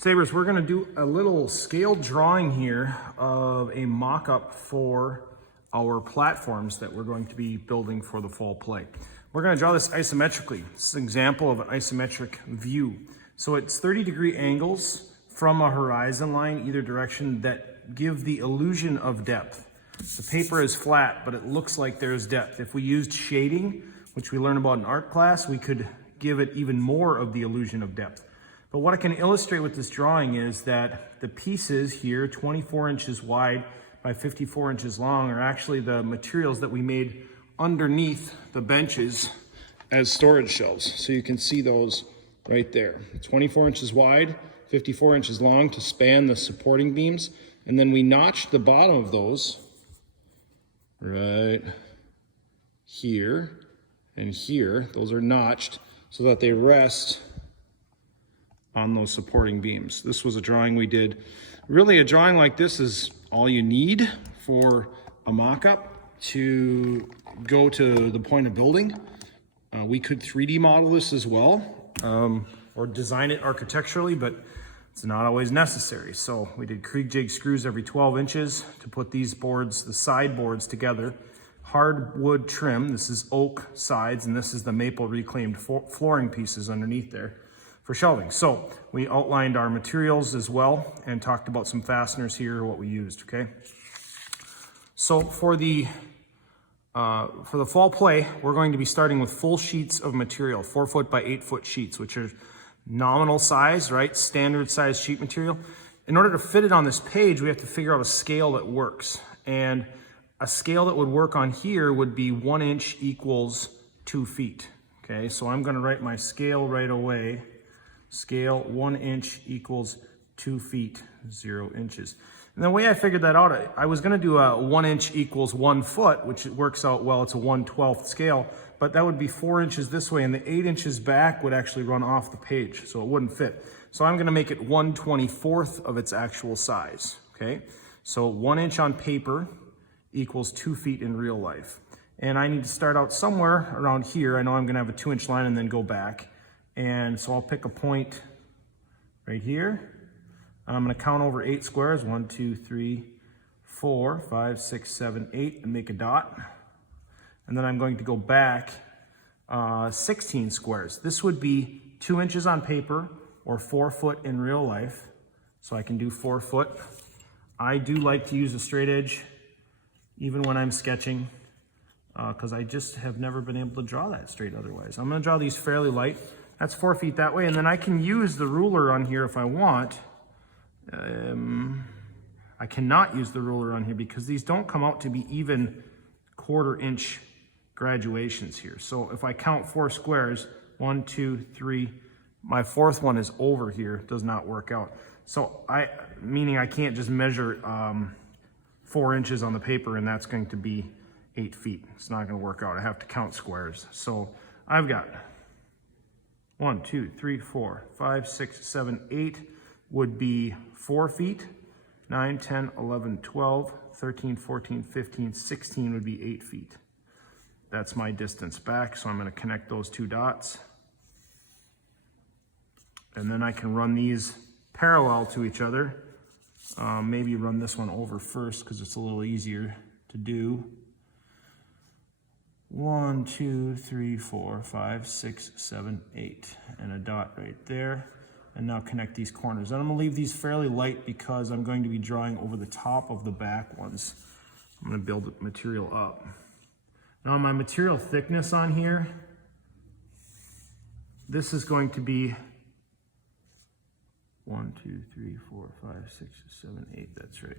Sabres, we're gonna do a little scaled drawing here of a mock-up for our platforms that we're going to be building for the fall play. We're gonna draw this isometrically. This is an example of an isometric view. So it's 30-degree angles from a horizon line, either direction, that give the illusion of depth. The paper is flat, but it looks like there's depth. If we used shading, which we learned about in art class, we could give it even more of the illusion of depth. But what I can illustrate with this drawing is that the pieces here, 24 inches wide by 54 inches long, are actually the materials that we made underneath the benches as storage shelves. So you can see those right there. 24 inches wide, 54 inches long to span the supporting beams. And then we notched the bottom of those right here and here. Those are notched so that they rest on those supporting beams. This was a drawing we did. Really, a drawing like this is all you need for a mock-up to go to the point of building. We could 3D model this as well, or design it architecturally, but it's not always necessary. So we did creak jig screws every 12 inches to put these boards, the side boards, together. Hardwood trim, this is oak sides, and this is the maple reclaimed flooring pieces underneath there for shelving. So we outlined our materials as well and talked about some fasteners here, what we used, okay? So for the fall play, we're going to be starting with full sheets of material, 4 foot by 8 foot sheets, which are nominal size, right? Standard size sheet material. In order to fit it on this page, we have to figure out a scale that works. And a scale that would work on here would be 1 inch equals 2 feet. Okay, so I'm gonna write my scale right away. Scale 1 inch equals 2 feet, 0 inches. And the way I figured that out, I was gonna do a 1 inch equals 1 foot, which works out well, it's a 1/12 scale, but that would be 4 inches this way, and the 8 inches back would actually run off the page, so it wouldn't fit. So I'm gonna make it 1/24 of its actual size, okay? So 1 inch on paper equals 2 feet in real life. And I need to start out somewhere around here. I know I'm gonna have a 2 inch line and then go back. And so I'll pick a point right here. I'm gonna count over 8 squares, 1, 2, 3, 4, 5, 6, 7, 8, and make a dot. And then I'm going to go back 16 squares. This would be 2 inches on paper or 4 foot in real life. So I can do 4 foot. I do like to use a straight edge even when I'm sketching, because I just have never been able to draw that straight otherwise. I'm gonna draw these fairly light. That's 4 feet that way, and then I can use the ruler on here if I want. I cannot use the ruler on here because these don't come out to be even 1/4 inch graduations here. So if I count 4 squares, 1, 2, 3, my 4th one is over here, does not work out. So meaning I can't just measure 4 inches on the paper and that's going to be 8 feet. It's not gonna work out. I have to count squares. So I've got 1, 2, 3, 4, 5, 6, 7, 8 would be 4 feet. 9, 10, 11, 12, 13, 14, 15, 16 would be 8 feet. That's my distance back, so I'm gonna connect those 2 dots. And then I can run these parallel to each other. Maybe run this one over first because it's a little easier to do. 1, 2, 3, 4, 5, 6, 7, 8, and a dot right there. And now connect these corners. And I'm gonna leave these fairly light because I'm going to be drawing over the top of the back ones. I'm gonna build the material up. Now my material thickness on here, this is going to be 1, 2, 3, 4, 5, 6, 7, 8, that's right.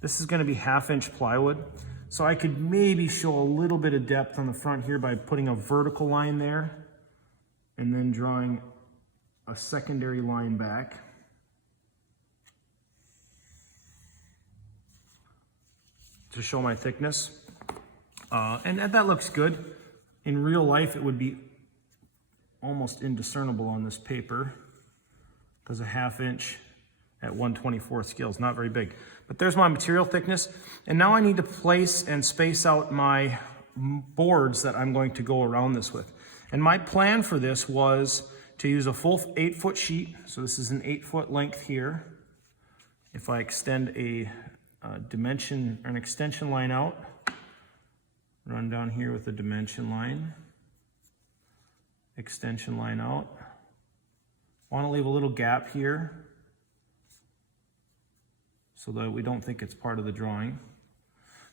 This is gonna be 1/2 inch plywood. So I could maybe show a little bit of depth on the front here by putting a vertical line there and then drawing a secondary line back. To show my thickness. And that looks good. In real life, it would be almost indiscernible on this paper because a 1/2 inch at 1/24 scale is not very big. But there's my material thickness. And now I need to place and space out my boards that I'm going to go around this with. And my plan for this was to use a full 8-foot sheet, so this is an 8-foot length here. If I extend a dimension or an extension line out, run down here with a dimension line, extension line out. Want to leave a little gap here so that we don't think it's part of the drawing.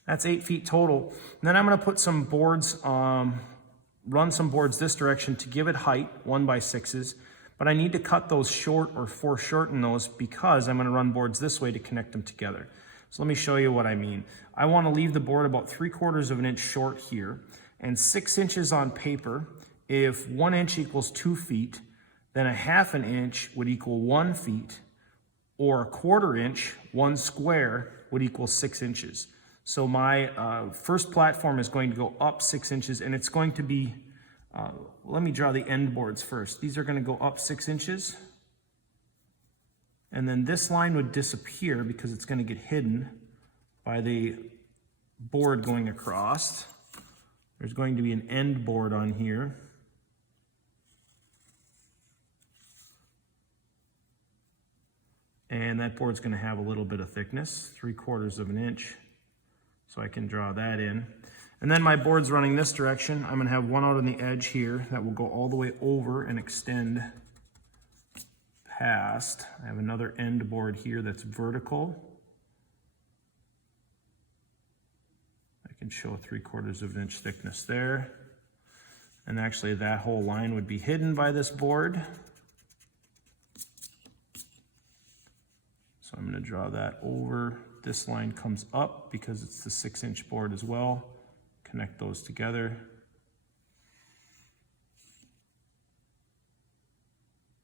That's 8 feet total. And then I'm going to put some boards, run some boards this direction to give it height, 1x6s. But I need to cut those short or foreshorten those because I'm going to run boards this way to connect them together. So let me show you what I mean. I want to leave the board about 3/4 of an inch short here, and 6 inches on paper. If 1 inch equals 2 feet, then 1/2 inch would equal 1 feet, or 1/4 inch, 1 square, would equal 6 inches. So my first platform is going to go up 6 inches, and it's going to be, let me draw the end boards first. These are going to go up 6 inches. And then this line would disappear because it's going to get hidden by the board going across. There's going to be an end board on here. And that board's going to have a little bit of thickness, 3/4 of an inch. So I can draw that in. And then my board's running this direction. I'm going to have one out on the edge here that will go all the way over and extend past. I have another end board here that's vertical. I can show 3/4 of an inch thickness there. And actually that whole line would be hidden by this board. So I'm going to draw that over. This line comes up because it's the 6-inch board as well. Connect those together.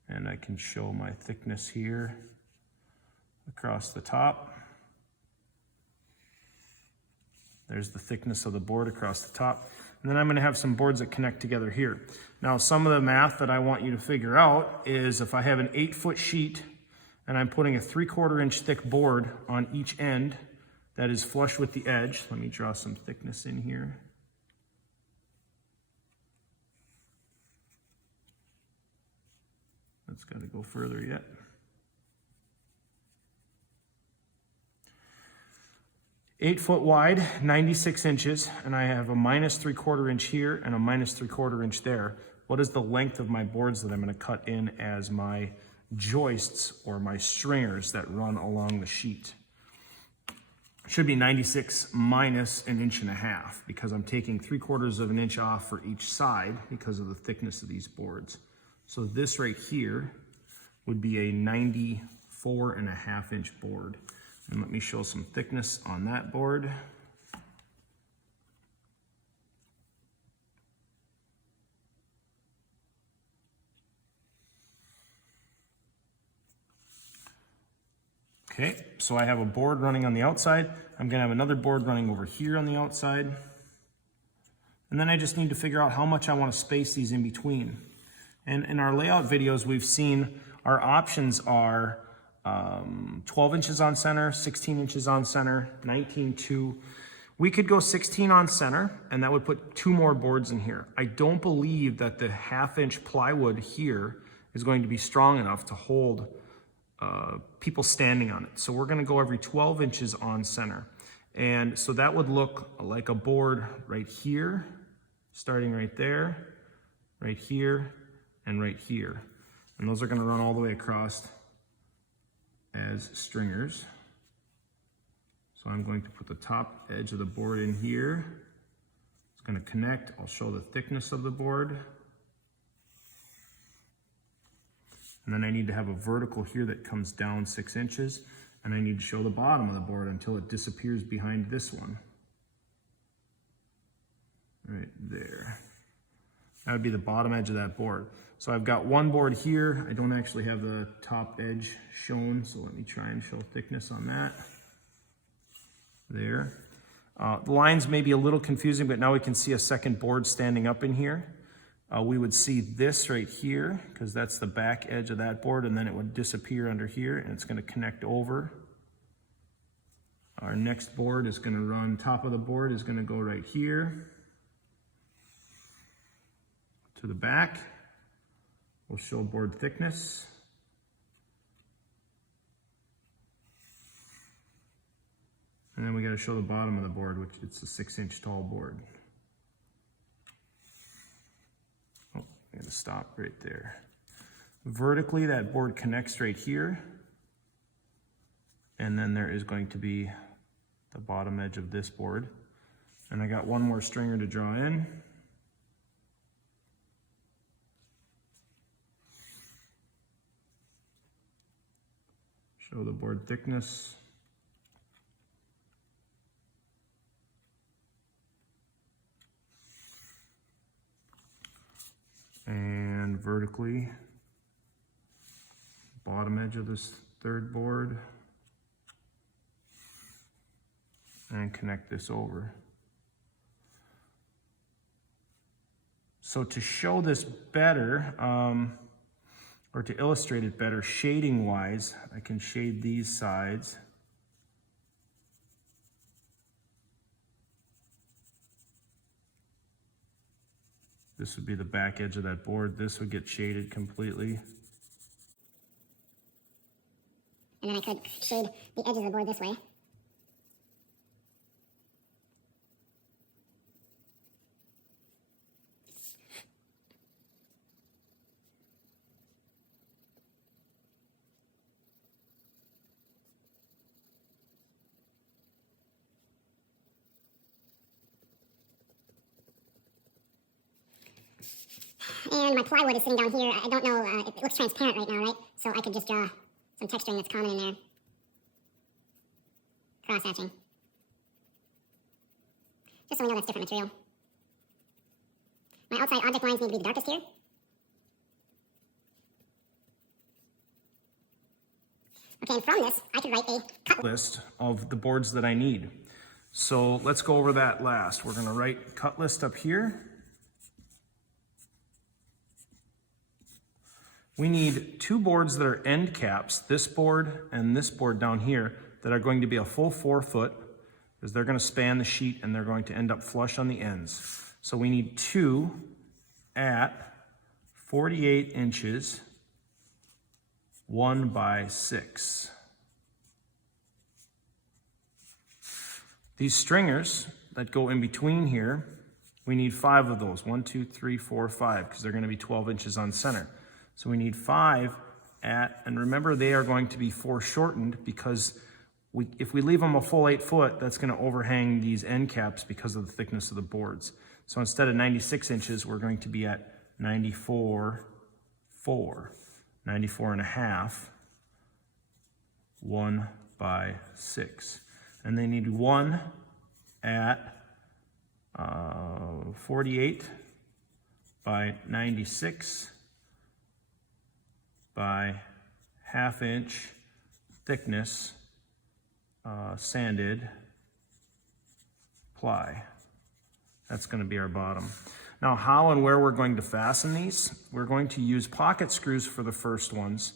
And I can show my thickness here across the top. There's the thickness of the board across the top. And then I'm going to have some boards that connect together here. Now, some of the math that I want you to figure out is if I have an 8-foot sheet and I'm putting a 3/4 inch thick board on each end that is flush with the edge. Let me draw some thickness in here. That's got to go further yet. Eight foot wide, 96 inches, and I have a -3/4 inch here and a -3/4 inch there. What is the length of my boards that I'm going to cut in as my joists or my stringers that run along the sheet? Should be 96 minus 1.5 inches because I'm taking 3/4 of an inch off for each side because of the thickness of these boards. So this right here would be a 94.5 inch board. And let me show some thickness on that board. Okay, so I have a board running on the outside. I'm gonna have another board running over here on the outside. And then I just need to figure out how much I wanna space these in between. And in our layout videos, we've seen our options are 12 inches on center, 16 inches on center, 19.2. We could go 16 on center, and that would put 2 more boards in here. I don't believe that the 1/2 inch plywood here is going to be strong enough to hold people standing on it. So we're gonna go every 12 inches on center. And so that would look like a board right here, starting right there, right here, and right here. And those are gonna run all the way across as stringers. So I'm going to put the top edge of the board in here. It's gonna connect. I'll show the thickness of the board. And then I need to have a vertical here that comes down 6 inches. And I need to show the bottom of the board until it disappears behind this one. Right there. That would be the bottom edge of that board. So I've got one board here. I don't actually have the top edge shown, so let me try and show thickness on that. There. The lines may be a little confusing, but now we can see a second board standing up in here. We would see this right here, because that's the back edge of that board, and then it would disappear under here, and it's gonna connect over. Our next board is gonna run, top of the board is gonna go right here to the back. We'll show board thickness. And then we got to show the bottom of the board, which it's a 6-inch tall board. Oh, we got to stop right there. Vertically, that board connects right here. And then there is going to be the bottom edge of this board. And I got one more stringer to draw in. Show the board thickness. And vertically, bottom edge of this third board. And connect this over. So to show this better, or to illustrate it better, shading wise, I can shade these sides. This would be the back edge of that board. This would get shaded completely. And then I could shade the edges of the board this way. And my plywood is sitting down here. I don't know, it looks transparent right now, right? So I could just draw some texturing that's common in there. Cross-hatching. Just so we know that's different material. My outside object lines need to be the darkest here. Okay, and from this, I could write a cut list of the boards that I need. So let's go over that last. We're gonna write cut list up here. We need 2 boards that are end caps, this board and this board down here, that are going to be a full 4 foot, because they're going to span the sheet and they're going to end up flush on the ends. So we need 2 at 48 inches, 1 by 6. These stringers that go in between here, we need 5 of those. 1, 2, 3, 4, 5, because they're going to be 12 inches on center. So we need 5 at, and remember they are going to be foreshortened because if we leave them a full 8 foot, that's going to overhang these end caps because of the thickness of the boards. So instead of 96 inches, we're going to be at 94 and a half, 1 by 6. And they need 1 at 48 by 96 by 1/2 inch thickness sanded ply. That's going to be our bottom. Now how and where we're going to fasten these, we're going to use pocket screws for the first ones,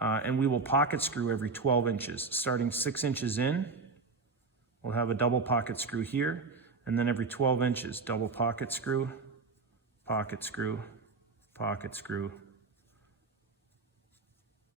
and we will pocket screw every 12 inches. Starting 6 inches in, we'll have a double pocket screw here, and then every 12 inches, double pocket screw, pocket screw, pocket screw,